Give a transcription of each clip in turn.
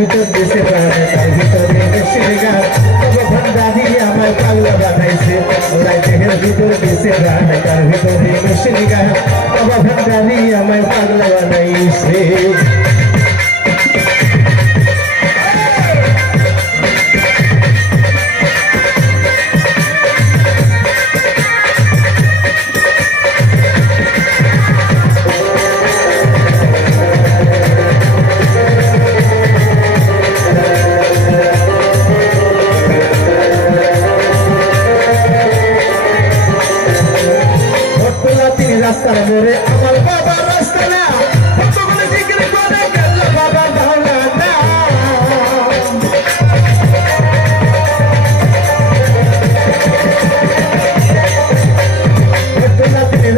ভিতর দেশে প্রাণ তার ভিতরে মেশিন গান বাবা ভান্ডারি আমার পাগলা বানাইছে ওলাই দেহের ভিতর দেশে প্রাণ তার ভিতরে মেশিন গান বাবা ভান্ডারি আমার পাগলা বানাইছে রাস্তার মোড়ে আমার বাবা রাস্তা না কতগুলো জিকির করে গেল বাবা মাওলানা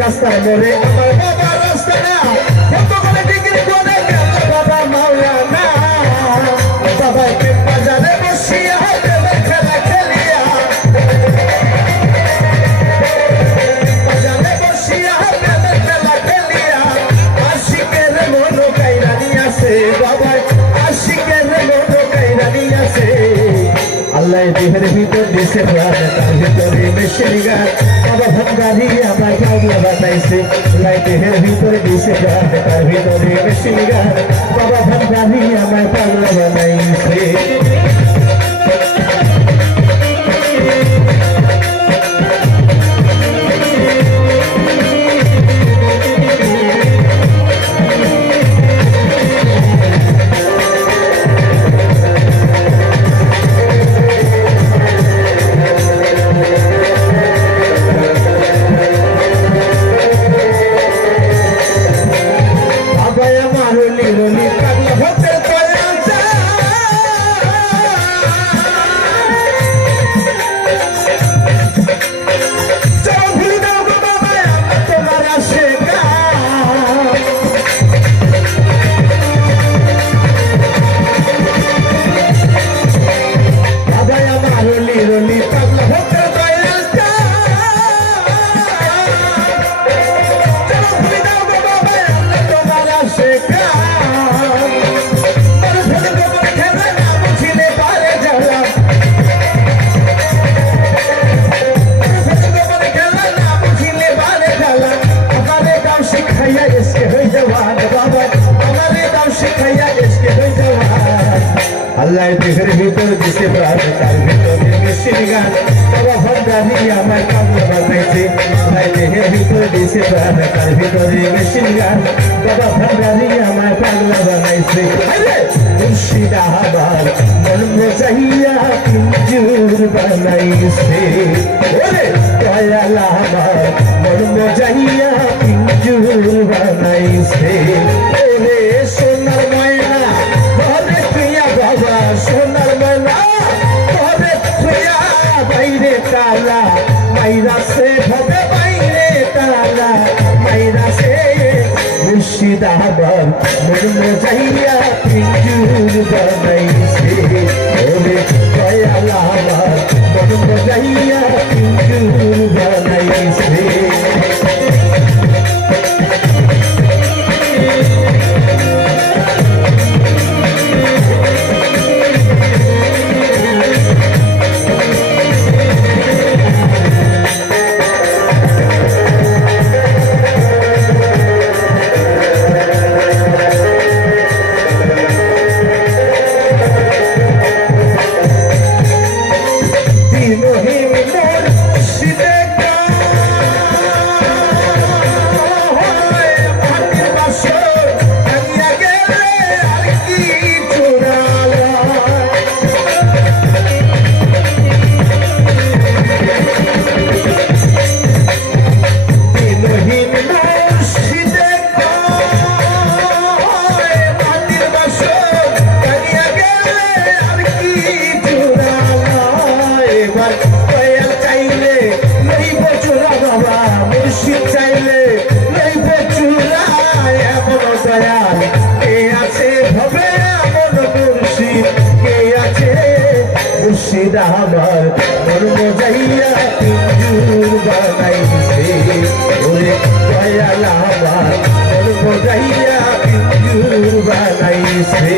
রাস্তার মোড়ে আমার বাবা রাস্তা না কতগুলো জিকির করে গেল বাবা মাওলানা বাবাকে বাজারে বসিয়া খেলা খেলিয়া বাজারে বসিয়া আল্লাহ দেহের ভিতর দেশে প্রাণ তার ভিতরে মেশিন গান বাবা ভান্ডারি আমার পাগলা বানাইছে আল্লাহ দেহের ভিতরে দেশে প্রাণ তার ভিতরে মেশিন গান বাবা ভান্ডারি আমার পাগলা বানাইছে আল্লাহ দেহের ভিতর দেশে প্রাণ তার ভিতরে মেশিন গান বাবা ভান্ডারি আমার পাগলা বানাইছে আল্লাহ দেহের ভিতর দেশে প্রাণ তার ভিতরে মেশিন গান বাবা ভান্ডারি আমার পাগলা বানাইছে মুর্শিদ আহবার মন চাহিয়া পিঞ্জুর বানাইছে ওরে দয়াল আমার মন চাহিয়া পিঞ্জুর বানাইছে ওরে সোনার ময়না বাবা সোনার ময়না তবে থুয়া বাইরে তালা মাইরা সে হবে বাইরে তালা মাইরা সে মুর্শিদ আহবার মন যাইয়া পিঞ্জুর বানাইছে ওরে দয়াল আমার মন যাইয়া পিঞ্জুর বানাইছে মুর্শিদ আমার ধর্ম যাইয়া পিঞ্জুর বানাইছে ওরে দয়াল আমার ধর্ম যাইয়া পিঞ্জুর বানাইছে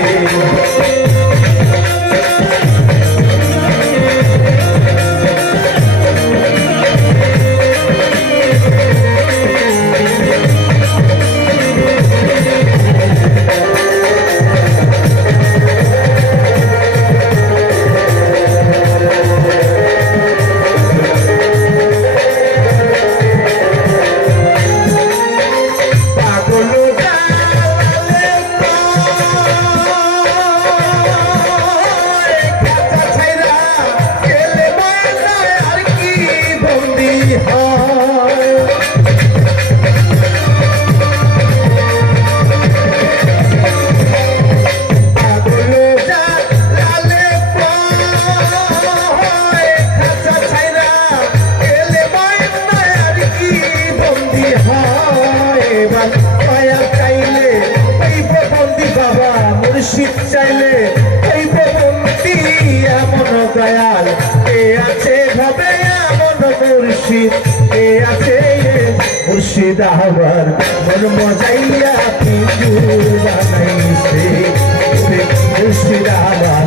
চাইলে হইব বন্দি এমন দয়াল কে আছে ভাবে এমন মুর্শিদ কে আছে মুর্শিদ আবার মন মজাইয়া পিজু বানাইছে মুর্শিদ আবার